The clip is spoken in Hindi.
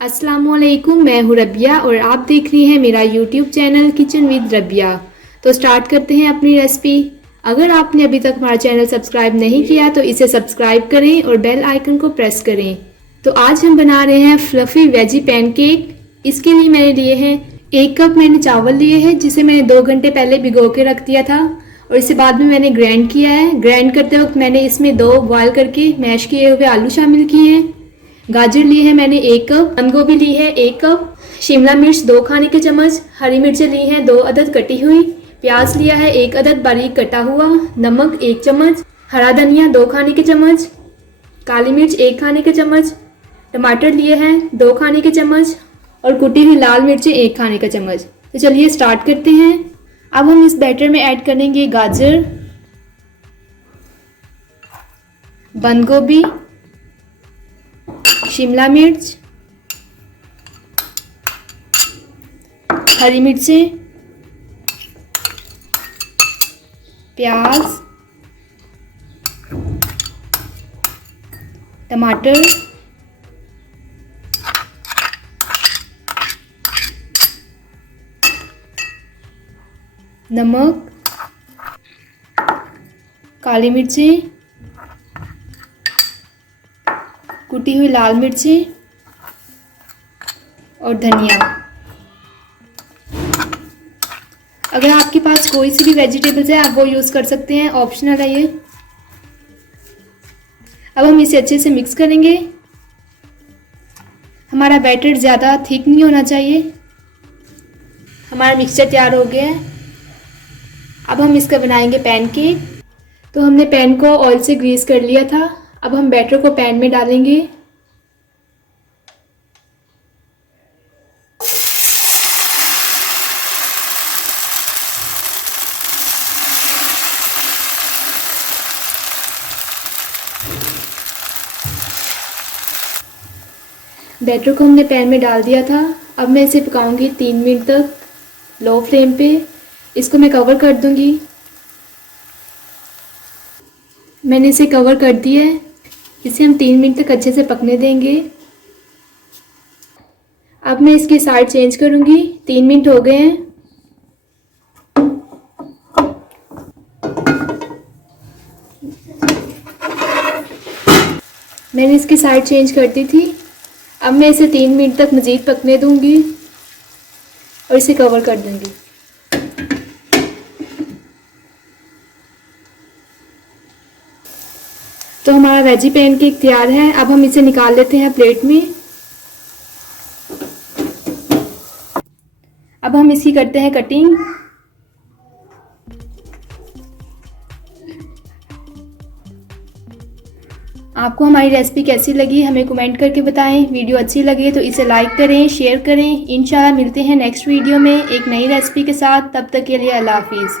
अस्सलामुअलैकुम, मैं हूँ रबिया और आप देख रही हैं मेरा YouTube channel kitchen with Rabia. तो स्टार्ट करते हैं अपनी रेसिपी। अगर आपने अभी तक हमारा चैनल सब्सक्राइब नहीं किया तो इसे सब्सक्राइब करें और बेल आइकन को प्रेस करें। तो आज हम बना रहे हैं फ्लफ़ी वेजी पैनकेक। इसके लिए मैंने लिए हैं 1 कप मैंने चावल लिए हैं, जिसे मैंने 2 घंटे पहले भिगो के रख दिया था और इसे बाद में मैंने ग्राइंड किया है। ग्राइंड करते वक्त मैंने इसमें 2 बॉयल करके मैश किए हुए आलू शामिल किए हैं। गाजर ली है मैंने 1 कप, बंद गोभी ली है 1 कप, शिमला मिर्च 2 खाने के चम्मच, हरी मिर्चें ली हैं 2 अदद कटी हुई, प्याज लिया है 1 अदद बारीक कटा हुआ, नमक 1 चम्मच, हरा धनिया 2 खाने के चम्मच, काली मिर्च 1 खाने के चम्मच, टमाटर लिए हैं 2 खाने के चम्मच और कुटी हुई लाल मिर्चें 1 खाने का चम्मच। तो चलिए स्टार्ट करते हैं। अब हम इस बैटर में ऐड करेंगे गाजर, बंद गोभी, शिमला मिर्च, हरी मिर्चें, प्याज, टमाटर, नमक, काली मिर्चें, कुटी हुई लाल मिर्चें और धनिया। अगर आपके पास कोई सी भी वेजिटेबल्स है आप वो यूज़ कर सकते हैं, ऑप्शनल है ये। अब हम इसे अच्छे से मिक्स करेंगे। हमारा बैटर ज़्यादा थिक नहीं होना चाहिए। हमारा मिक्सचर तैयार हो गया है। अब हम इसका बनाएंगे पैनकेक। तो हमने पैन को ऑयल से ग्रीस कर लिया था। अब हम बैटर को पैन में डालेंगे। बैटर को हमने पैन में डाल दिया था। अब मैं इसे पकाऊंगी 3 मिनट तक लो फ्लेम पे। इसको मैं कवर कर दूंगी। मैंने इसे कवर कर दिया है। इसे हम 3 मिनट तक अच्छे से पकने देंगे। अब मैं इसकी साइड चेंज करूंगी। 3 मिनट हो गए हैं। मैंने इसकी साइड चेंज कर दी थी। अब मैं इसे 3 मिनट तक मज़ीद पकने दूंगी और इसे कवर कर दूंगी। तो हमारा वेजी पैनकेक तैयार है। अब हम इसे निकाल लेते हैं प्लेट में। अब हम इसकी करते हैं कटिंग। आपको हमारी रेसिपी कैसी लगी हमें कमेंट करके बताएं। वीडियो अच्छी लगे तो इसे लाइक करें, शेयर करें। इंशाल्लाह मिलते हैं नेक्स्ट वीडियो में एक नई रेसिपी के साथ। तब तक के लिए अल्लाह हाफिज़।